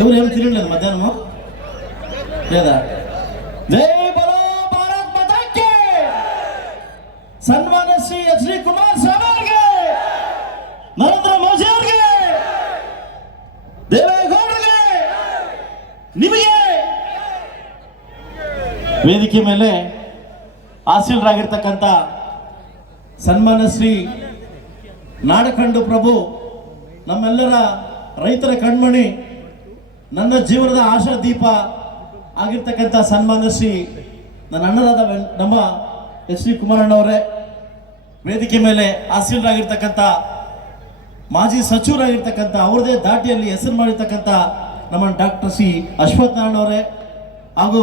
ఎవరు ఏమి తినలేదు మధ్యాహ్నము లేదా? జై బలో భారత్ మాతాకి, సన్మాన్య శ్రీ HD ಕುಮಾರಸ್ವಾಮಿ ಅವರಿಗೆ, ನರೇಂದ್ರ ಮೋದಿ ಅವರಿಗೆ, ದೇವೇಗೌಡರಿಗೆ, ನಿಮಗೆ ವೇದಿಕೆ ಮೇಲೆ ಆಸೀನರಾಗಿರ್ತಕ್ಕಂಥ ಸನ್ಮಾನ್ಯ ಶ್ರೀ ನಾಡಕಂಡು ಪ್ರಭು, ನಮ್ಮೆಲ್ಲರ ರೈತರ ಕಣ್ಮಣಿ, ನನ್ನ ಜೀವನದ ಆಶಾ ದೀಪ ಆಗಿರ್ತಕ್ಕಂಥ ಸನ್ಮಾನ್ಯ ಶ್ರೀ ನನ್ನ ಅಣ್ಣರಾದ ನಮ್ಮ HD ಕುಮಾರಣ್ಣವರೇ, ವೇದಿಕೆ ಮೇಲೆ ಆಸೀನರಾಗಿರ್ತಕ್ಕಂಥ ಮಾಜಿ ಸಚಿವರಾಗಿರ್ತಕ್ಕಂಥ ಅವರದೇ ದಾಟಿಯಲ್ಲಿ ಹೆಸರು ಮಾಡಿರ್ತಕ್ಕಂಥ ನಮ್ಮ ಡಾಕ್ಟರ್ ಸಿ ಅಶ್ವಥ್ ನಾರಾಯಣ ಅವರೇ, ಹಾಗೂ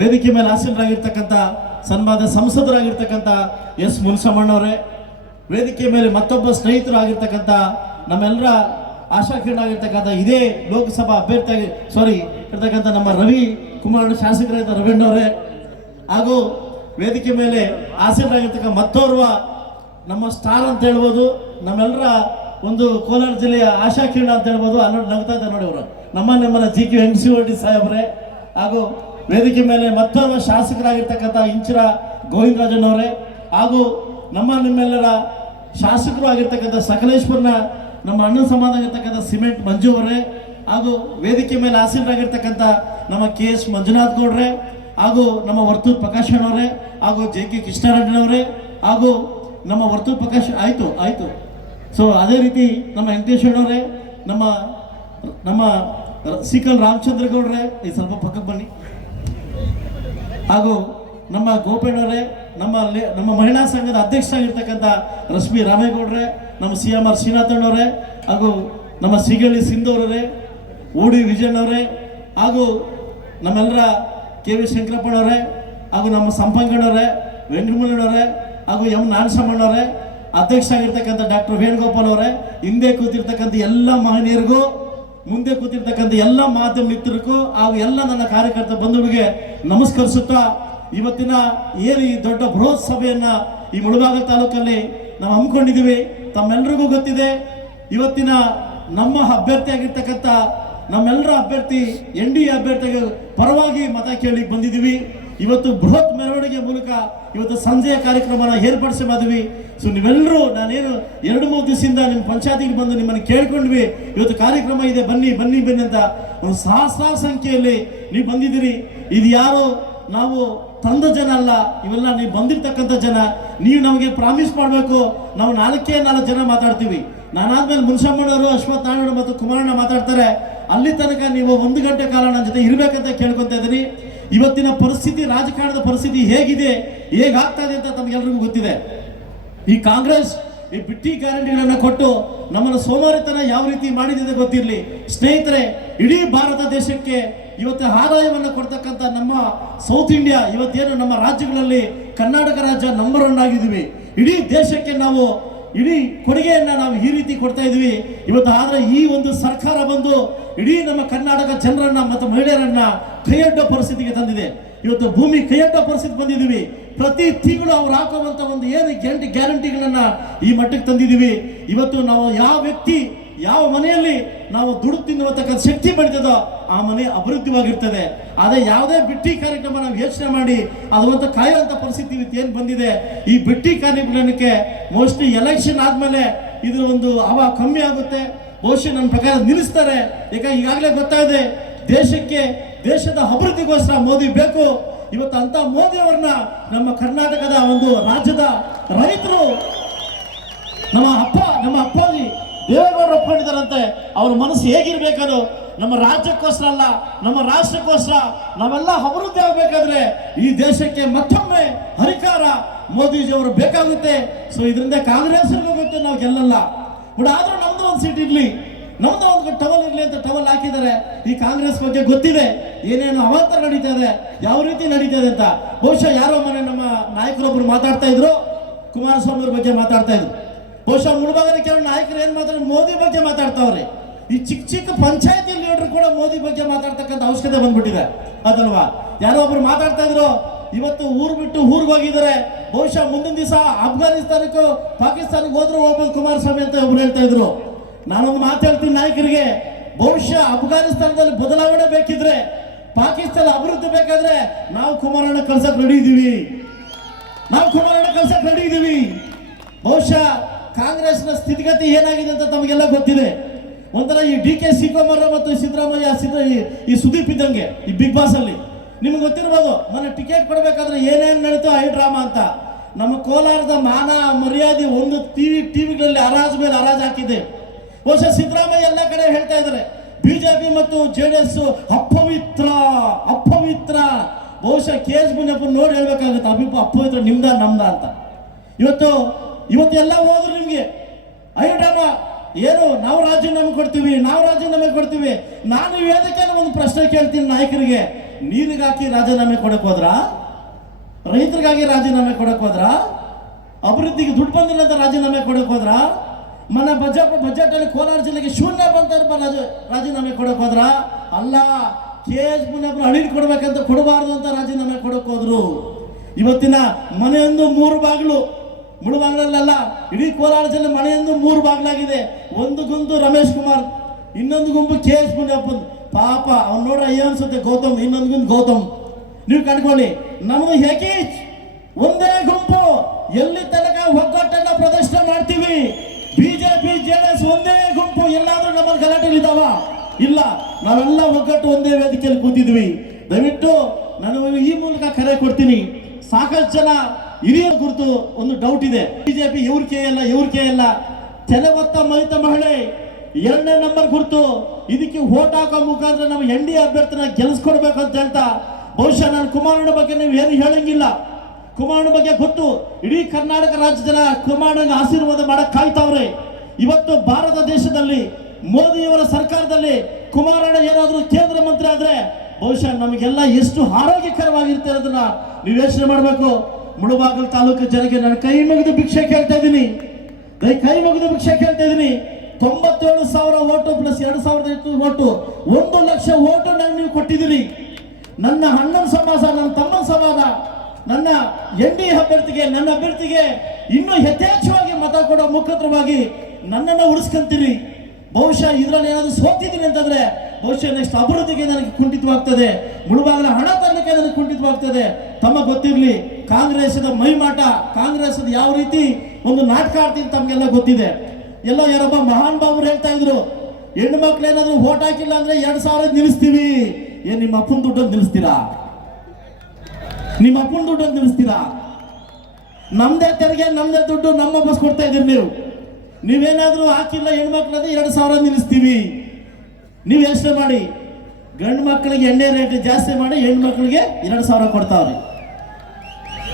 ವೇದಿಕೆ ಮೇಲೆ ಆಸೀನರಾಗಿರ್ತಕ್ಕಂಥ ಸನ್ಮಾನ್ಯ ಸಂಸದರಾಗಿರ್ತಕ್ಕಂಥ ಎಸ್ ಮುನಿಸಮ್ಮಣ್ಣವರೇ, ವೇದಿಕೆ ಮೇಲೆ ಮತ್ತೊಬ್ಬ ಸ್ನೇಹಿತರಾಗಿರ್ತಕ್ಕಂಥ ನಮ್ಮೆಲ್ಲರ ಆಶಾಕಿರಣ ಆಗಿರ್ತಕ್ಕಂಥ ಇದೇ ಲೋಕಸಭಾ ಅಭ್ಯರ್ಥಿಯಾಗಿ ಇರ್ತಕ್ಕಂಥ ನಮ್ಮ ರವಿ ಕುಮಾರ್ ಶಾಸಕರಾದ ರವೀಣ್ಣವರೇ, ಹಾಗೂ ವೇದಿಕೆ ಮೇಲೆ ಆಸೀನರಾಗಿರ್ತಕ್ಕ ಮತ್ತೋರ್ವ ನಮ್ಮ ಸ್ಟಾರ್ ಅಂತ ಹೇಳ್ಬೋದು, ನಮ್ಮೆಲ್ಲರ ಒಂದು ಕೋಲಾರ ಜಿಲ್ಲೆಯ ಆಶಾಕಿರಣ ಅಂತ ಹೇಳ್ಬೋದು. ಅಲ್ಲಿ ನಗ್ತಾ ಇದ್ದಾರೆ ನೋಡಿ ಅವರು, ನಮ್ಮನ್ನ GK ವೆಂಕಟೇಶ್ವರ ಸಾಹೇಬ್ರೆ, ಹಾಗೂ ವೇದಿಕೆ ಮೇಲೆ ಮತ್ತೋರ್ವ ಶಾಸಕರಾಗಿರ್ತಕ್ಕಂಥ ಇಂಚಿರ ಗೋವಿಂದರಾಜಣ್ಣವರೇ, ಹಾಗೂ ನಿಮ್ಮೆಲ್ಲರ ಶಾಸಕರು ಆಗಿರ್ತಕ್ಕಂಥ ಸಕಲೇಶ್ವರನ ನಮ್ಮ ಅಣ್ಣ ಸಮಾನ ಆಗಿರ್ತಕ್ಕಂಥ ಸಿಮೆಂಟ್ ಮಂಜು ಅವರೇ, ಹಾಗೂ ವೇದಿಕೆ ಮೇಲೆ ಆಸೀನರಾಗಿರ್ತಕ್ಕಂಥ ನಮ್ಮ KS ಮಂಜುನಾಥ್ ಗೌಡ್ರೆ, ಹಾಗೂ ನಮ್ಮ ವರ್ತೂರ್ ಪ್ರಕಾಶ್ ಅಣ್ಣವರೇ, ಹಾಗೂ JK ಕೃಷ್ಣಾರೆಡ್ಡಿನವರೇ, ಹಾಗೂ ನಮ್ಮ ವರ್ತೂರ್ ಪ್ರಕಾಶ್ ಆಯ್ತು. ಸೊ ಅದೇ ರೀತಿ ನಮ್ಮ ವೆಂಕಟೇಶ್ವರನವರೇ, ನಮ್ಮ ಸಿಕಲ್ ರಾಮಚಂದ್ರ ಗೌಡ್ರೆ, ಈ ಸ್ವಲ್ಪ ಪಕ್ಕಕ್ಕೆ ಬನ್ನಿ, ಹಾಗೂ ನಮ್ಮ ಗೋಪೇಣ್ಣವರೇ, ನಮ್ಮ ಮಹಿಳಾ ಸಂಘದ ಅಧ್ಯಕ್ಷರಾಗಿರ್ತಕ್ಕಂಥ ರಶ್ಮಿ ರಾಮೇಗೌಡ್ರೆ, ನಮ್ಮ CMR ಶ್ರೀನಾಥಣ್ಣವರೇ, ಹಾಗೂ ನಮ್ಮ ಸಿಗಳಿ ಸಿಂಧೂರವರೇ, ಓಡಿ ವಿಜಯಣ್ಣವರೇ, ಹಾಗೂ ನಮ್ಮೆಲ್ಲರ KV ಶಂಕರಪ್ಪಣ್ಣವರೇ, ಹಾಗೂ ನಮ್ಮ ಸಂಪಂಗಣ್ಣವರೇ, ವೆಂಕಟಮಣ್ಣವರೇ, ಹಾಗೂ M ನಾರಾಯಣಸ್ವಾಮಣ್ಣವರೇ, ಅಧ್ಯಕ್ಷ ಆಗಿರ್ತಕ್ಕಂಥ ಡಾಕ್ಟರ್ ವೇಣುಗೋಪಾಲ್ ಅವರೇ, ಹಿಂದೆ ಕೂತಿರ್ತಕ್ಕಂಥ ಎಲ್ಲ ಮಹನೀಯರಿಗೂ, ಮುಂದೆ ಕೂತಿರ್ತಕ್ಕಂಥ ಎಲ್ಲ ಮಾಧ್ಯಮ ಮಿತ್ರರಿಗೂ, ಹಾಗೂ ಎಲ್ಲ ನನ್ನ ಕಾರ್ಯಕರ್ತ ಬಂಧುಗಳಿಗೆ ನಮಸ್ಕರಿಸುತ್ತಾ, ಇವತ್ತಿನ ಏನು ಈ ದೊಡ್ಡ ಬೃಹತ್ ಸಭೆಯನ್ನ ಈ ಮುಳಬಾಗಿಲು ತಾಲೂಕಲ್ಲಿ ನಾವು ಹಮ್ಮಿಕೊಂಡಿದ್ದೀವಿ. ತಮ್ಮೆಲ್ಲರಿಗೂ ಗೊತ್ತಿದೆ, ಇವತ್ತಿನ ನಮ್ಮ ಅಭ್ಯರ್ಥಿಯಾಗಿರ್ತಕ್ಕಂಥ ನಮ್ಮೆಲ್ಲರ ಅಭ್ಯರ್ಥಿ NDA ಅಭ್ಯರ್ಥಿಗೆ ಪರವಾಗಿ ಮತ ಕೇಳಿ ಬಂದಿದ್ದೀವಿ. ಇವತ್ತು ಬೃಹತ್ ಮೆರವಣಿಗೆ ಮೂಲಕ ಇವತ್ತು ಸಂಜೆಯ ಕಾರ್ಯಕ್ರಮನ ಏರ್ಪಡಿಸಿ ಮಾಡಿದ್ವಿ. ಸೊ ನೀವೆಲ್ಲರೂ, ನಾನೇನು 2-3 ದಿವಸದಿಂದ ನಿಮ್ಮ ಪಂಚಾಯತಿಗೆ ಬಂದು ನಿಮ್ಮನ್ನು ಕೇಳ್ಕೊಂಡ್ವಿ, ಇವತ್ತು ಕಾರ್ಯಕ್ರಮ ಇದೆ, ಬನ್ನಿ ಅಂತ ಒಂದು ಸಹಸ್ರಾರು ಸಂಖ್ಯೆಯಲ್ಲಿ ನೀವು ಬಂದಿದ್ದೀರಿ. ಇದು ಯಾರು ನಾವು ತಂದ ಜನ ಅಲ್ಲ, ಇವೆಲ್ಲ ನೀವು ಬಂದಿರ್ತಕ್ಕಂಥ ಜನ. ನೀವು ನಮಗೆ ಪ್ರಾಮಿಸ್ ಮಾಡಬೇಕು, ನಾವು 4 ಜನ ಮಾತಾಡ್ತೀವಿ. ನಾನಾದ್ಮೇಲೆ ಮುನ್ಸಮ್ಮಣ್ಣವರು, ಅಶ್ವಥ್ ನಾರಾಯಣ ಮತ್ತು ಕುಮಾರಣ್ಣ ಮಾತಾಡ್ತಾರೆ. ಅಲ್ಲಿ ತನಕ ನೀವು 1 ಗಂಟೆ ಕಾಲ ನನ್ನ ಜೊತೆ ಇರಬೇಕಂತ ಕೇಳ್ಕೊತಾ ಇದ್ದೀನಿ. ಇವತ್ತಿನ ಪರಿಸ್ಥಿತಿ, ರಾಜಕಾರಣದ ಪರಿಸ್ಥಿತಿ ಹೇಗಾಗ್ತಾ ಇದೆ ಅಂತ ತಮಗೆಲ್ಲರಿಗೂ ಗೊತ್ತಿದೆ. ಈ ಕಾಂಗ್ರೆಸ್ ಈ ಬಿಟ್ಟಿ ಗ್ಯಾರಂಟಿಗಳನ್ನ ಕೊಟ್ಟು ನಮ್ಮನ್ನು ಸೋಮಾರಿತನ ಯಾವ ರೀತಿ ಮಾಡಿದೆ ಗೊತ್ತಿರಲಿ. ಸ್ನೇಹಿತರೆ, ಇಡೀ ಭಾರತ ದೇಶಕ್ಕೆ ಇವತ್ತು ಆದಾಯವನ್ನು ಕೊಡ್ತಕ್ಕಂಥ ನಮ್ಮ ಸೌತ್ ಇಂಡಿಯಾ, ಇವತ್ತೇನು ನಮ್ಮ ರಾಜ್ಯಗಳಲ್ಲಿ ಕರ್ನಾಟಕ ರಾಜ್ಯ ನಂಬರ್ 1 ಆಗಿದ್ದೀವಿ. ಇಡೀ ದೇಶಕ್ಕೆ ನಾವು ಇಡೀ ಕೊಡುಗೆಯನ್ನ ನಾವು ಈ ರೀತಿ ಕೊಡ್ತಾ ಇದ್ವಿ ಇವತ್ತು. ಆದ್ರೆ ಈ ಒಂದು ಸರ್ಕಾರ ಬಂದು ಇಡೀ ನಮ್ಮ ಕರ್ನಾಟಕ ಜನರನ್ನ ಮತ್ತು ಮಹಿಳೆಯರನ್ನ ಕೈಯಡ್ಡೋ ಪರಿಸ್ಥಿತಿಗೆ ತಂದಿದೆ. ಇವತ್ತು ಭೂಮಿ ಕೈಯಡ್ಡೋ ಪರಿಸ್ಥಿತಿ ಬಂದಿದ್ದೀವಿ. ಪ್ರತಿ ತಿಂಗಳು ಅವ್ರು ಹಾಕುವಂತ ಒಂದು ಏನು ಗ್ಯಾರಂಟಿಗಳನ್ನ ಈ ಮಟ್ಟಕ್ಕೆ ತಂದಿದ್ದೀವಿ. ಇವತ್ತು ನಾವು ಯಾವ ವ್ಯಕ್ತಿ ಯಾವ ಮನೆಯಲ್ಲಿ ನಾವು ದುಡ್ಡು ತಿನ್ನುವಂತಕ್ಕಂಥ ಶಕ್ತಿ ಬೆಳೀತದೋ ಆ ಮನೆ ಅಭಿವೃದ್ಧಿವಾಗಿರ್ತದೆ. ಅದೇ ಯಾವುದೇ ಬಿಟ್ಟಿ ಕಾರ್ಯಕ್ರಮ ನಾವು ಯೋಚನೆ ಮಾಡಿ ಅದಂತ ಕಾಯುವಂತ ಪರಿಸ್ಥಿತಿ ಏನು ಬಂದಿದೆ. ಈ ಬಿಟ್ಟಿ ಕಾರ್ಯಕ್ರಮಕ್ಕೆ ಮೋಸ್ಟ್ಲಿ ಎಲೆಕ್ಷನ್ ಆದ್ಮೇಲೆ ಇದ್ರ ಒಂದು ಹವಾ ಕಮ್ಮಿ ಆಗುತ್ತೆ. ಬಹುಶಃ ನನ್ನ ಪ್ರಕಾರ ನಿಲ್ಲಿಸ್ತಾರೆ. ಯಾಕಂದ್ರೆ ಈಗಾಗಲೇ ಗೊತ್ತಾಗಿದೆ, ದೇಶದ ಅಭಿವೃದ್ಧಿಗೋಸ್ಕರ ಮೋದಿ ಬೇಕು. ಇವತ್ತು ಅಂತ ಮೋದಿ ಅವ್ರನ್ನ ನಮ್ಮ ಕರ್ನಾಟಕದ ಒಂದು ರಾಜ್ಯದ ರೈತರು, ನಮ್ಮ ಅಪ್ಪಾಜಿ ದೇವೇಗೌಡರು ಒಪ್ಕೊಂಡಿದ್ದಾರಂತೆ. ಅವ್ರ ಮನಸ್ಸು ಹೇಗಿರ್ಬೇಕಾದ್ರು ನಮ್ಮ ರಾಜ್ಯಕ್ಕೋಸ್ಕರ ಅಲ್ಲ, ನಮ್ಮ ರಾಷ್ಟ್ರಕ್ಕೋಸ್ಕರ ನಾವೆಲ್ಲ ಅಭಿವೃದ್ಧಿ ಆಗಬೇಕಾದ್ರೆ ಈ ದೇಶಕ್ಕೆ ಮತ್ತೊಮ್ಮೆ ಅಧಿಕಾರ ಮೋದಿಜಿಯವರು ಬೇಕಾಗುತ್ತೆ. ಸೊ ಇದರಿಂದ ಕಾಂಗ್ರೆಸ್ ಗೊತ್ತು ನಾವು ಗೆಲ್ಲಲ್ಲ, ಬಟ್ ಆದ್ರೂ ನಮ್ದು ಒಂದು ಸೀಟ್ ಇರ್ಲಿ, ನಮ್ದು ಒಂದು ಟವಲ್ ಇರ್ಲಿ ಅಂತ ಟವಲ್ ಹಾಕಿದ್ದಾರೆ. ಈ ಕಾಂಗ್ರೆಸ್ ಬಗ್ಗೆ ಗೊತ್ತಿದೆ ಏನೇನು ಅವಾಂತರ ನಡೀತಾ ಇದೆ, ಯಾವ ರೀತಿ ನಡೀತಾ ಇದೆ ಅಂತ. ಬಹುಶಃ ಯಾರೋ ಮನೆ ನಮ್ಮ ನಾಯಕರೊಬ್ರು ಮಾತಾಡ್ತಾ ಇದ್ರು, ಕುಮಾರಸ್ವಾಮಿ ಅವ್ರ ಬಗ್ಗೆ ಮಾತಾಡ್ತಾ ಇದ್ರು. ಬಹುಶಃ ಮುಳಬಾಗಿಲ ಕೆಲವು ನಾಯಕರು ಏನ್ ಮಾತಾಡ ಮೋದಿ ಬಗ್ಗೆ ಮಾತಾಡ್ತಾವ್ರೆ. ಈ ಚಿಕ್ಕ ಪಂಚಾಯತಿ ಲೀಡರ್ ಕೂಡ ಮೋದಿ ಬಗ್ಗೆ ಮಾತಾಡ್ತಕ್ಕಂಥ ಅವಶ್ಯಕತೆ ಬಂದ್ಬಿಟ್ಟಿದೆ ಅದಲ್ವಾ. ಯಾರೋ ಒಬ್ರು ಮಾತಾಡ್ತಾ ಇದ್ರು, ಇವತ್ತು ಊರು ಬಿಟ್ಟು ಊರಿಗೆ ಹೋಗಿದ್ದಾರೆ, ಬಹುಶಃ ಮುಂದಿನ ದಿವಸ ಅಫ್ಘಾನಿಸ್ತಾನಕ್ಕೂ ಪಾಕಿಸ್ತಾನಕ್ಕೆ ಹೋದ್ರೂ ಹೋಗ್ಬೋದು ಕುಮಾರಸ್ವಾಮಿ ಅಂತ ಒಬ್ರು ಹೇಳ್ತಾ ಇದ್ರು. ನಾನೊಂದು ಮಾತು ಹೇಳ್ತೀನಿ ನಾಯಕರಿಗೆ, ಬಹುಶಃ ಅಫ್ಘಾನಿಸ್ತಾನದಲ್ಲಿ ಬದಲಾವಣೆ ಬೇಕಿದ್ರೆ, ಪಾಕಿಸ್ತಾನ ಅಭಿವೃದ್ಧಿ ಬೇಕಾದ್ರೆ ನಾವು ಕುಮಾರಣ್ಣ ಕಳ್ಸಕ್ ರೆಡಿ ಇದೀವಿ, ಬಹುಶಃ ಕಾಂಗ್ರೆಸ್ನ ಸ್ಥಿತಿಗತಿ ಏನಾಗಿದೆ ಅಂತ ತಮಗೆಲ್ಲ ಗೊತ್ತಿದೆ. ಒಂಥರ ಈ DK ಶಿವಕುಮಾರ್ ಮತ್ತು ಸಿದ್ದರಾಮಯ್ಯ ಈ ಸುದೀಪ್ ಇದ್ದಂಗೆ ಈ ಬಿಗ್ ಬಾಸ್ ಅಲ್ಲಿ ನಿಮ್ಗೆ ಗೊತ್ತಿರ್ಬೋದು. ಮೊನ್ನೆ ಟಿಕೆಟ್ ಕೊಡಬೇಕಾದ್ರೆ ಏನೇನು ನಡೀತೋ ಐ ಡ್ರಾಮಾ ಅಂತ. ನಮ್ಮ ಕೋಲಾರದ ಮಾನ ಮರ್ಯಾದೆ ಒಂದು ಟಿವಿಗಳಲ್ಲಿ ಹರಾಜು ಮೇಲೆ ಹರಾಜು ಹಾಕಿದೆ. ಬಹುಶಃ ಸಿದ್ದರಾಮಯ್ಯ ಎಲ್ಲ ಕಡೆ ಹೇಳ್ತಾ ಇದ್ದಾರೆ ಬಿಜೆಪಿ ಮತ್ತು JDS ಅಪವಿತ್ರ. ಬಹುಶಃ KS ಮುನಿಯಪ್ಪ ನೋಡಿ ಹೇಳ್ಬೇಕಾಗುತ್ತೆ ಅಪವಿತ್ರ ನಿಮ್ದ ನಮ್ದ ಅಂತ. ಇವತ್ತು ಎಲ್ಲ ಹೋದ್ರು ನಿಮ್ಗೆ ಐ ಡ್ರಾಮಾ ಏನು, ನಾವು ರಾಜೀನಾಮೆ ಕೊಡ್ತೀವಿ. ನಾನು ವೇದಿಕೆಯಲ್ಲಿ ಒಂದು ಪ್ರಶ್ನೆ ಕೇಳ್ತೀನಿ ನಾಯಕರಿಗೆ, ನೀರಿಗಾಕಿ ರಾಜೀನಾಮೆ ಕೊಡಕ್ ಹೋದ್ರಾ? ರೈತರಿಗಾಗಿ ರಾಜೀನಾಮೆ ಕೊಡಕ್ ಹೋದ್ರಾ? ಅಭಿವೃದ್ಧಿಗೆ ದುಡ್ಡು ಬಂದಿಲ್ಲ ಅಂತ ರಾಜೀನಾಮೆ ಕೊಡಕ್ ಹೋದ್ರಾ? ಮನೆ ಬಜೆಟ್ ಅಲ್ಲಿ ಕೋಲಾರ ಜಿಲ್ಲೆಗೆ ಶೂನ್ಯ ಬಂತ ರಾಜೀನಾಮೆ ಕೊಡಕ್ ಹೋದ್ರ? ಅಲ್ಲ, KS ಮುನಿಯಪ್ಪ ಅಳಿಲ್ ಕೊಡ್ಬೇಕಂತ ಕೊಡಬಾರ್ದು ಅಂತ ರಾಜೀನಾಮೆ ಕೊಡಕ್ ಹೋದ್ರು. ಇವತ್ತಿನ ಮನೆಯೊಂದು 3 ಬಾಗಿಲು, ಮುಳುಬಾಗ್ಲಲ್ಲ, ಇಡೀ ಕೋಲಾರ ಜಿಲ್ಲೆ ಮನೆಯೊಂದು 3 ಬಾಗ್ಲಾಗಿದೆ. ಒಂದು ಗುಂಪು ರಮೇಶ್ ಕುಮಾರ್, ಇನ್ನೊಂದು ಗುಂಪು KS ಮುನಿಯಪ್ಪ. ಪಾಪ ಅವ್ನು ನೋಡ್ರ ಅಯ್ಯ ಅನ್ಸುತ್ತೆ ಗೌತಮ್, ಇನ್ನೊಂದು ಗುಂಪು ಗೌತಮ್. ನೀವು ಕಂಡ್ಕೊಳ್ಳಿ, ನಮ್ದು ಏಕೀಚ್ ಒಂದೇ ಗುಂಪು. ಎಲ್ಲಿ ತನಕ ಒಗ್ಗಟ್ಟನ್ನ ಪ್ರದರ್ಶನ ಮಾಡ್ತೀವಿ. ಬಿಜೆಪಿ JDS ಒಂದೇ ಗುಂಪು. ಎಲ್ಲಾದ್ರೂ ನಮ್ಮ ಗಲಾಟೆಗಳಿದಾವ? ಇಲ್ಲ, ನಾವೆಲ್ಲ ಒಗ್ಗಟ್ಟು ಒಂದೇ ವೇದಿಕೆಯಲ್ಲಿ ಕೂತಿದ್ವಿ. ದಯವಿಟ್ಟು ನಾನು ಈ ಮೂಲಕ ಕರೆ ಕೊಡ್ತೀನಿ, ಸಾಕಷ್ಟು ಜನ ಹಿರಿಯ ಕುರಿತು ಒಂದು ಡೌಟ್ ಇದೆ. ಬಿಜೆಪಿ ಇವ್ರಿಗೆ ಎಲ್ಲ ತಲೆ ಹೊತ್ತ ಮೈತ ಮಹಿಳೆ 2ನೇ ನಂಬರ್ ಕುರಿತು ಇದಕ್ಕೆ ವೋಟ್ ಹಾಕೋ ಮುಖಾಂತರ ನಮ್ಮ NDA ಅಭ್ಯರ್ಥಿನ ಗೆಲ್ಲಿಸ್ಕೊಡ್ಬೇಕು ಅಂತ ಹೇಳ್ತಾ, ಬಹುಶಃ ನಾನು ಕುಮಾರಣ್ಣ ಬಗ್ಗೆ ನೀವು ಏನು ಹೇಳಂಗಿಲ್ಲ. ಕುಮಾರಣ್ಣ ಬಗ್ಗೆ ಗೊತ್ತು, ಇಡೀ ಕರ್ನಾಟಕ ರಾಜ್ಯ ಜನ ಕುಮಾರಣ್ಣಗೆ ಆಶೀರ್ವಾದ ಮಾಡಕ್ ಕಾಯ್ತಾವ್ರೆ. ಇವತ್ತು ಭಾರತ ದೇಶದಲ್ಲಿ ಮೋದಿಯವರ ಸರ್ಕಾರದಲ್ಲಿ ಕುಮಾರಣ್ಣ ಏನಾದರೂ ಕೇಂದ್ರ ಮಂತ್ರಿ ಆದ್ರೆ ಬಹುಶಃ ನಮಗೆಲ್ಲ ಎಷ್ಟು ಆರೋಗ್ಯಕರವಾಗಿರುತ್ತೆ ಅನ್ನೋದನ್ನ ನೀವು ಯೋಚನೆ ಮಾಡಬೇಕು. ಮುಳುಬಾಗಿಲು ತಾಲೂಕು ಜನಕ್ಕೆ ನಾನು ಕೈ ಮುಗಿದು ಭಿಕ್ಷೆ ಕೇಳ್ತಾ ಇದ್ದೀನಿ. 97,000 vote plus 2,800 vote, 1 lakh vote ನೀವು ಕೊಟ್ಟಿದ್ದೀರಿ. ನನ್ನ ಅಣ್ಣನ ಸಮಾಜ, ನನ್ನ ತಮ್ಮನ ಸಮಾಜ, ನನ್ನ NDA ಅಭ್ಯರ್ಥಿಗೆ, ನನ್ನ ಅಭ್ಯರ್ಥಿಗೆ ಇನ್ನೂ ಯಥೇಚ್ಛವಾಗಿ ಮತ ಕೊಡೋ ಮುಖಾಂತರವಾಗಿ ನನ್ನನ್ನು ಉಳಿಸ್ಕೊಂತೀರಿ. ಬಹುಶಃ ಇದರಲ್ಲಿ ಏನಾದರೂ ಸೋತಿದ್ದೀನಿ ಅಂತಂದ್ರೆ ಬಹುಶಃ ನೆಕ್ಸ್ಟ್ ಅಭಿವೃದ್ಧಿಗೆ ನನಗೆ ಕುಂಠಿತವಾಗ್ತದೆ, ಮುಳುಬಾಗಿಲ ಹಣ ತರಲಿಕ್ಕೆ ನನಗೆ ಕುಂಠಿತವಾಗ್ತದೆ. ತಮ್ಮ ಗೊತ್ತಿರಲಿ, ಕಾಂಗ್ರೆಸ್ದ ಮೈಮಾಟ, ಕಾಂಗ್ರೆಸ್ ಯಾವ ರೀತಿ ಒಂದು ನಾಟಕ ಆಡ್ತೀನಿ ತಮಗೆಲ್ಲ ಗೊತ್ತಿದೆ. ಯಾರೊಬ್ಬ ಮಹಾನ್ ಬಾಬರು ಹೇಳ್ತಾ ಇದ್ರು, ಹೆಣ್ಣು ಮಕ್ಳು ಏನಾದ್ರು ವೋಟ್ ಹಾಕಿಲ್ಲ ಅಂದ್ರೆ 2,000 ನಿಲ್ಲಿಸ್ತೀವಿ. ಏನ್ ನಿಮ್ಮ ಅಪ್ಪನ ದುಡ್ಡನ್ನು ನಿಲ್ಲಿಸ್ತೀರಾ? ನಮ್ದೇ ತೆರಿಗೆ, ನಮ್ದೇ ದುಡ್ಡು, ನಮ್ಮ ಬಸ್ ಕೊಡ್ತಾ ಇದ್ದೀರಿ. ನೀವೇನಾದ್ರೂ ಹಾಕಿಲ್ಲ ಹೆಣ್ಮಕ್ಳಾದ್ರೆ 2,000 ನಿಲ್ಲಿಸ್ತೀವಿ. ನೀವು ಯೋಚನೆ ಮಾಡಿ, ಗಂಡು ಮಕ್ಕಳಿಗೆ ಎಣ್ಣೆ ರೇಟ್ ಜಾಸ್ತಿ ಮಾಡಿ ಹೆಣ್ಣು ಮಕ್ಕಳಿಗೆ 2,000 ಕೊಡ್ತಾವ್ರಿ.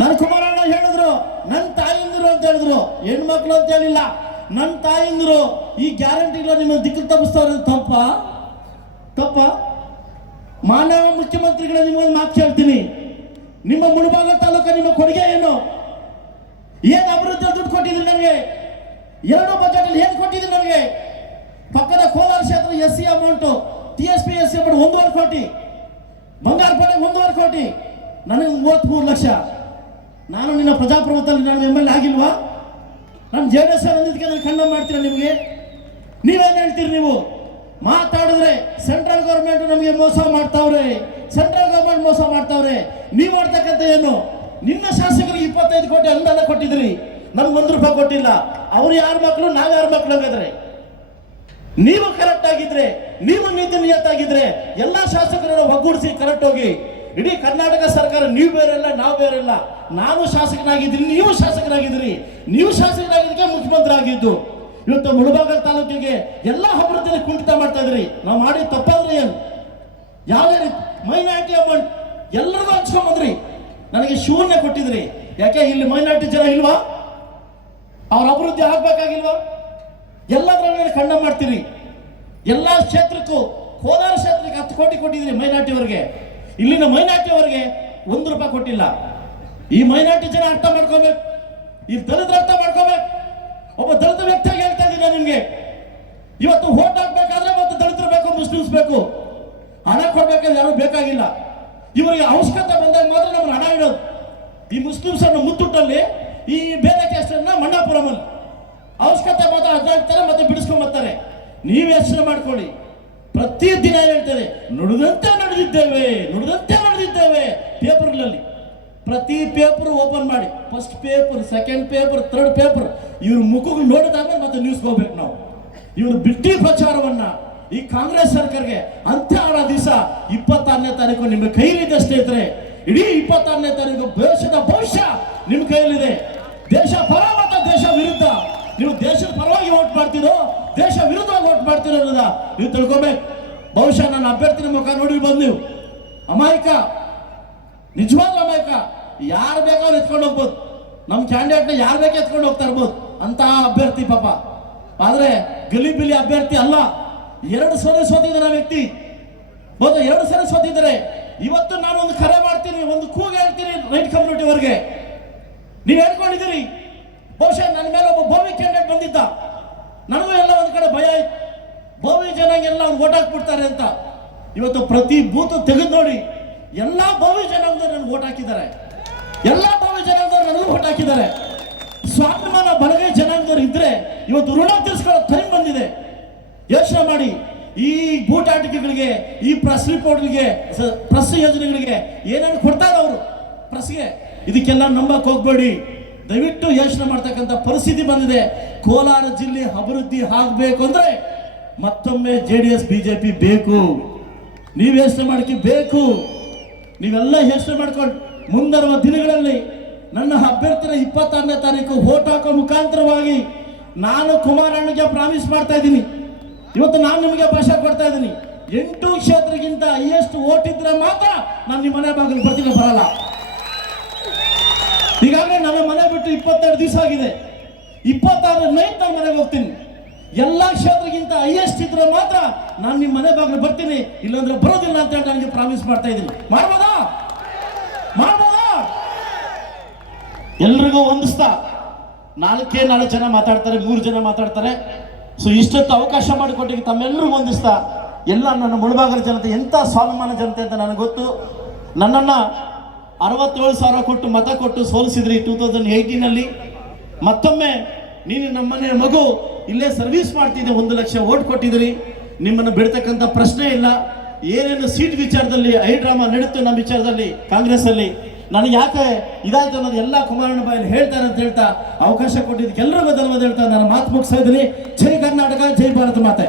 ನಾನು ಕುಮಾರಣ್ಣ ಹೇಳಿದ್ರು, ನನ್ನ ತಾಯಿಂದ್ರು ಅಂತ ಹೇಳಿದ್ರು, ಹೆಣ್ಮಕ್ಳು ಅಂತ ಹೇಳಿಲ್ಲ, ನನ್ನ ತಾಯಿಂದ್ರು. ಈ ಗ್ಯಾರಂಟಿಗಳು ನಿಮ್ಮ ದಿಕ್ಕು ತಪ್ಪಿಸ್ತಾವ್ರೆ. ತಪ್ಪ ಮಾನವ ಮುಖ್ಯಮಂತ್ರಿಗಳ ನಿಮ್ಮೊಂದು ಮಾತು ಕೇಳ್ತೀನಿ, ನಿಮ್ಮ ಮುಳುಬಾಗಿಲು ತಾಲೂಕು ನಿಮ್ಮ ಕೊಡುಗೆ ಏನು ಅಭಿವೃದ್ಧಿ ದುಡ್ಡು ಕೊಟ್ಟಿದ್ರಿ ನಮಗೆ? 2 ಬಜೆಟ್ ಅಲ್ಲಿ ಏನು ಕೊಟ್ಟಿದ್ರಿ ನಮಗೆ? ಪಕ್ಕದ ಕೋಲಾರ ಕ್ಷೇತ್ರ SC amount, TSP SC amount 1.5 ಕೋಟಿ, ಬಂಗಾರಪೇಟೆ 1.5 ಕೋಟಿ, ನನಗೆ 33 ಲಕ್ಷ. ನಾನು ನಿನ್ನ ಪ್ರಜಾಪ್ರಭುತ್ವದಲ್ಲಿ ನಾನು MLA ಆಗಿಲ್ವಾ? ನಾನು JDS ಅಂದಿದ್ದಕ್ಕೆ ನಾನು ಖಂಡನೆ ಮಾಡ್ತೀರಾ? ನೀವೇನು ಹೇಳ್ತೀರಿ? ನೀವು ಮಾತಾಡಿದ್ರೆ ಸೆಂಟ್ರಲ್ ಗೌರ್ಮೆಂಟ್ ನಮಗೆ ಮೋಸ ಮಾಡ್ತಾವ್ರೆ, ನೀವು ಮಾಡ್ತಕ್ಕಂಥ ಏನು? ನಿಮ್ಮ ಶಾಸಕರಿಗೆ 25 ಕೋಟಿ ಅನುದಾನ ಕೊಟ್ಟಿದ್ರಿ, ನಮ್ಗೆ 1 ರೂಪಾಯಿ ಕೊಟ್ಟಿಲ್ಲ. ಅವ್ರು ಯಾರ ಮಕ್ಕಳು, ನಾವು ಯಾರ ಮಕ್ಕಳು ಆಗಿದ್ರೆ? ನೀವು ಕರೆಕ್ಟ್ ಆಗಿದ್ರೆ, ನೀವು ನೀತಿ ನಿಯತ್ತಾಗಿದ್ರೆ ಎಲ್ಲಾ ಶಾಸಕರನ್ನು ಒಗ್ಗೂಡಿಸಿ ಕರೆಕ್ಟ್ ಹೋಗಿ. ಇಡೀ ಕರ್ನಾಟಕ ಸರ್ಕಾರ ನೀವು ಬೇರೆಲ್ಲ, ನಾವು ಬೇರೆಲ್ಲ. ನಾನು ಶಾಸಕನಾಗಿದ್ದೀನಿ, ನೀವು ಶಾಸಕರಾಗಿದ್ದೀರಿ. ನೀವು ಶಾಸಕರಾಗಿದ್ದಕ್ಕೆ ಮುಖ್ಯಮಂತ್ರಿ ಆಗಿದ್ದು. ಇವತ್ತು ಮುಳುಬಾಗಿಲು ತಾಲೂಕಿಗೆ ಎಲ್ಲ ಅಭಿವೃದ್ಧಿಯಲ್ಲಿ ಕುಂಠಿತ ಮಾಡ್ತಾ ಇದ್ರಿ. ನಾವು ಮಾಡಿ ತಪ್ಪಾದ್ರೆ ಏನು? ಯಾವುದೇ ರೀತಿ ಮೈನಾರಿಟಿ ಅಮೌಂಟ್ ಎಲ್ಲರಿಗೂ ಹಂಚ್ಕೊಂಡ್ಬಂದ್ರಿ, ನನಗೆ ಶೂನ್ಯ ಕೊಟ್ಟಿದ್ರಿ. ಯಾಕೆ ಇಲ್ಲಿ ಮೈನಾರಿಟಿ ಜನ ಇಲ್ವಾ? ಅವ್ರ ಅಭಿವೃದ್ಧಿ ಆಗ್ಬೇಕಾಗಿಲ್ವಾ? ಎಲ್ಲದರಲ್ಲಿ ಖಂಡನೆ ಮಾಡ್ತೀರಿ. ಎಲ್ಲ ಕ್ಷೇತ್ರಕ್ಕೂ, ಕೋಲಾರ ಕ್ಷೇತ್ರಕ್ಕೆ 10 ಕೋಟಿ ಕೊಟ್ಟಿದ್ರಿ ಮೈನಾರಿಟಿಯವರಿಗೆ. ಇಲ್ಲಿನ ಮೈನಾರಿಟಿಯವರಿಗೆ 1 ರೂಪಾಯಿ ಕೊಟ್ಟಿಲ್ಲ. ಈ ಮೈನಾರಿಟಿ ಜನ ಅರ್ಥ ಮಾಡ್ಕೋಬೇಕು, ಈ ದಲಿತರ ಅರ್ಥ ಮಾಡ್ಕೋಬೇಕು. ಒಬ್ಬ ದಲಿತ ವ್ಯಕ್ತಿಯಾಗಿ ಹೇಳ್ತಾ ಇದ್ದೀನಿ ನಿಮ್ಗೆ, ಇವತ್ತು ವೋಟ್ ಹಾಕ್ಬೇಕಾದ್ರೆ ಮತ್ತು ದಲಿತರು ಬೇಕು, ಮುಸ್ಲಿಮ್ಸ್ ಬೇಕು. ಹಣ ಕೊಡ್ಬೇಕಾದ್ರೆ ಯಾರು ಬೇಕಾಗಿಲ್ಲ. ಇವರಿಗೆ ಅವಶ್ಯಕತೆ ಬಂದಾಗ ಮಾತ್ರ ನಮ್ಗೆ ಹಣ ಇಡೋದು. ಈ ಮುಸ್ಲಿಮ್ಸ್ ಅನ್ನು ಮುತ್ತುಟ್ಟಲ್ಲಿ, ಈ ಬೇರೆ ಕ್ಯಾಸ್ಟ್ ಅನ್ನ ಮಣ್ಣಾಪುರಮಲ್ಲಿ ಅವಶ್ಯಕತೆ ಮಾತ್ರ 14 ತರ ಮತ್ತೆ ಬಿಡಿಸ್ಕೊಂಡ್ ಬರ್ತಾರೆ. ನೀವು ಯೋಚನೆ ಮಾಡ್ಕೊಳ್ಳಿ. ಪ್ರತಿ ದಿನ ಹೇಳ್ತೇವೆ ನುಡಿದಂತೆ ನಡೆದಿದ್ದೇವೆ ಪೇಪರ್ಗಳಲ್ಲಿ. ಪ್ರತಿ ಪೇಪರ್ ಓಪನ್ ಮಾಡಿ first paper, second paper, third paper ಇವ್ರ ಮುಖಕ್ಕೆ ನೋಡಿದಾದ್ಮೇಲೆ ಮತ್ತೆ ನ್ಯೂಸ್ಗೆ ಹೋಗ್ಬೇಕು ನಾವು. ಇವರು ಬಿಟ್ಟಿ ಪ್ರಚಾರವನ್ನ ಈ ಕಾಂಗ್ರೆಸ್ ಸರ್ಕಾರಕ್ಕೆ ಅಂತ್ಯ ಆಡೋ ದಿವಸ 26ನೇ ತಾರೀಕು ನಿಮ್ಮ ಕೈಲಿದೆ ಸ್ನೇಹಿತರೆ. ಇಡೀ 26ನೇ ತಾರೀಕು ದೇಶದ ಭವಿಷ್ಯ ನಿಮ್ಮ ಕೈಯಲ್ಲಿದೆ. ದೇಶ ಪರ ಮತ್ತು ದೇಶ ವಿರುದ್ಧ, ನೀವು ದೇಶದ ಪರವಾಗಿ ವೋಟ್ ಮಾಡ್ತೀರೋ ದೇಶ ವಿರುದ್ಧವಾಗಿ ವೋಟ್ ಮಾಡ್ತೀರೋ ಅನ್ನೋದ ನೀವು ತಿಳ್ಕೊಬೇಕು. ಬಹುಶಃ ನನ್ನ ಅಭ್ಯರ್ಥಿನ ಮುಖ ನೋಡಿ ಬಂದು ನೀವು ಅಮಾಯಕ, ನಿಜವಾದ ಅಮಾಯಕ, ಯಾರು ಬೇಕಾದ್ರೂ ಎತ್ಕೊಂಡು ಹೋಗ್ಬೋದು. ನಮ್ಮ ಕ್ಯಾಂಡಿಡೇಟ್ನ ಯಾರು ಬೇಕಾ ಎತ್ಕೊಂಡು ಹೋಗ್ತಾ ಇರ್ಬೋದು ಅಂತ ಅಭ್ಯರ್ಥಿ ಪಾಪ. ಆದ್ರೆ ಗಲಿಬಿಲಿ ಅಭ್ಯರ್ಥಿ ಅಲ್ಲ. 2 ಸರಿ ಸೋತಿದ್ದಾನೆ ವ್ಯಕ್ತಿ, ಬಹುಶಃ 2 ಸರಿ ಸೋತಿದ್ದಾರೆ. ಇವತ್ತು ನಾನು ಒಂದು ಕರೆ ಮಾಡ್ತೀನಿ, ಒಂದು ಕೂಗು ಹೇಳ್ತೀನಿ ರೈಟ್ ಕಮ್ಯುನಿಟಿವರೆಗೆ. ನೀವು ಹೇಳ್ಕೊಂಡಿದ್ದೀರಿ ಬಹುಶಃ ನನ್ನ ಮೇಲೆ ಒಬ್ಬ ಬೋವಿ ಕ್ಯಾಂಡಿಡೇಟ್ ಬಂದಿದ್ದ, ನನಗೂ ಎಲ್ಲ ಒಂದ್ ಕಡೆ ಭಯ ಆಯ್ತು, ಬೋವಿ ಜನಾಂಗೆಲ್ಲ ಅವ್ನು ಓಟ್ ಹಾಕ್ಬಿಡ್ತಾರೆ ಅಂತ. ಇವತ್ತು ಪ್ರತಿ ಬೂತ್ ತೆಗೆದು ನೋಡಿ, ಎಲ್ಲಾ ಬೋವಿ ಜನಾಂಗದವ್ರು ನನಗೆ ಓಟ್ ಹಾಕಿದ್ದಾರೆ, ಎಲ್ಲಾ ಬೋವಿ ಜನಾಂಗದವ್ರು ನನಗೂ ಓಟ್ ಹಾಕಿದ್ದಾರೆ. ಸ್ವಾಭಿಮಾನ ಬಲಗೈ ಜನಾಂಗದವ್ರು ಇದ್ರೆ ಇವತ್ತು ಋಣ ತೀರಿಸ್ಕೊಳ್ಳೋ ಟೈಮ್ ಬಂದಿದೆ. ಯೋಚನೆ ಮಾಡಿ, ಈ ಬೂಟಾಟಿಕೆಗಳಿಗೆ, ಈ ಪ್ರೆಸ್ ರಿಪೋರ್ಟ್ಗಳಿಗೆ, ಪ್ರೆಸ್ ಯೋಜನೆಗಳಿಗೆ ಏನೇನು ಕೊಡ್ತಾರೆ ಅವರು ಪ್ರೆಸ್ಗೆ, ಇದಕ್ಕೆಲ್ಲ ನಂಬಕ್ ಹೋಗ್ಬೇಡಿ. ದಯವಿಟ್ಟು ಯೋಚನೆ ಮಾಡ್ತಕ್ಕಂಥ ಪರಿಸ್ಥಿತಿ ಬಂದಿದೆ. ಕೋಲಾರ ಜಿಲ್ಲೆ ಅಭಿವೃದ್ಧಿ ಆಗಬೇಕು ಅಂದ್ರೆ ಮತ್ತೊಮ್ಮೆ JDS BJP ಬೇಕು. ನೀವು ಯೋಚನೆ ಮಾಡಕ್ಕೆ ಬೇಕು. ನೀವೆಲ್ಲ ಯೋಚನೆ ಮಾಡ್ಕೊಂಡು ಮುಂಬರುವ ದಿನಗಳಲ್ಲಿ ನನ್ನ ಅಭ್ಯರ್ಥಿನ 26ನೇ ತಾರೀಕು ವೋಟ್ ಹಾಕೋ ಮುಖಾಂತರವಾಗಿ ನಾನು ಕುಮಾರಣ್ಣಗೆ ಪ್ರಾಮಿಸ್ ಮಾಡ್ತಾ ಇದ್ದೀನಿ. ಇವತ್ತು ನಾನು ನಿಮಗೆ ಭಾಷೆ ಕೊಡ್ತಾ ಇದ್ದೀನಿ, 8 ಕ್ಷೇತ್ರಕ್ಕಿಂತ ಹೈಯೆಸ್ಟ್ ವೋಟ್ ಇದ್ರೆ ಮಾತ್ರ ನಾನು ನಿಮ್ಮ ಮನೆ ಬಾಗಿಲು ಬರ್ತೀನಿ, ಬರಲ್ಲ. ಈಗಾಗಲೇ ನನ್ನ ಮನೆ ಬಿಟ್ಟು 22 ದಿವಸ ಆಗಿದೆ. 26 ನೈಟ್ ನಾನು ಮನೆಗೆ ಹೋಗ್ತೀನಿ. ಎಲ್ಲಾ ಕ್ಷೇತ್ರಕ್ಕಿಂತ ಹೈಯೆಸ್ಟ್ ಇದ್ರೆ ಮಾತ್ರ ನಾನು ನಿಮ್ಮ ಮನೆ ಬಾಗಿಲು ಬರ್ತೀನಿ, ಇಲ್ಲಾಂದ್ರೆ ಬರೋದಿಲ್ಲ ಅಂತ ಹೇಳಿ ನನಗೆ ಪ್ರಾಮಿಸ್ ಮಾಡ್ತಾ ಇದ್ದೀನಿ. ಮಾಡ್ಬೋದಾ? ಎಲ್ರಿಗೂ ಹೊಂದಿಸ್ತಾ 4 ಜನ ಮಾತಾಡ್ತಾರೆ, 3 ಜನ ಮಾತಾಡ್ತಾರೆ. ಸೊ ಇಷ್ಟೊತ್ತು ಅವಕಾಶ ಮಾಡಿಕೊಟ್ಟಿಗೆ ತಮ್ಮೆಲ್ಲರಿಗೂ ಹೊಂದಿಸ್ತಾ, ಎಲ್ಲ ನನ್ನ ಮುಳಬಾಗಲ ಜನತೆ ಎಂಥ ಸ್ವಾಭಿಮಾನ ಜನತೆ ಅಂತ ನನಗೆ ಗೊತ್ತು. ನನ್ನನ್ನು 67,000 ಕೊಟ್ಟು ಮತ ಕೊಟ್ಟು ಸೋಲಿಸಿದ್ರಿ 2018ನಲ್ಲಿ. ಮತ್ತೊಮ್ಮೆ ನೀನು ನಮ್ಮನೆ ಮಗು, ಇಲ್ಲೇ ಸರ್ವಿಸ್ ಮಾಡ್ತಿದ್ದೆ, 1 ಲಕ್ಷ ವೋಟ್ ಕೊಟ್ಟಿದ್ರಿ. ನಿಮ್ಮನ್ನು ಬಿಡ್ತಕ್ಕಂಥ ಪ್ರಶ್ನೆ ಇಲ್ಲ. ಏನೇನು ಸೀಟ್ ವಿಚಾರದಲ್ಲಿ ಐಡ್ರಾಮಾ ನಡೀತು ನಮ್ಮ ವಿಚಾರದಲ್ಲಿ ಕಾಂಗ್ರೆಸ್ ಅಲ್ಲಿ, ನನಗೆ ಯಾಕೆ ಇದಾಯ್ತು ಅನ್ನೋದು ಎಲ್ಲ ಕುಮಾರಣ್ಣ ಬಾಯಲ್ಲಿ ಹೇಳ್ತಾರೆ ಅಂತ ಹೇಳ್ತಾ ಅವಕಾಶ ಕೊಟ್ಟಿದ್ದಕ್ಕೆ ಎಲ್ಲರಿಗೂ ಧನ್ಯವಾದ ಹೇಳ್ತಾ ನಾನು ಮಾತು ಮುಗಿಸ್ತಾ ಇದ್ದೀನಿ. ಜೈ ಕರ್ನಾಟಕ, ಜೈ ಭಾರತ ಮಾತೆ.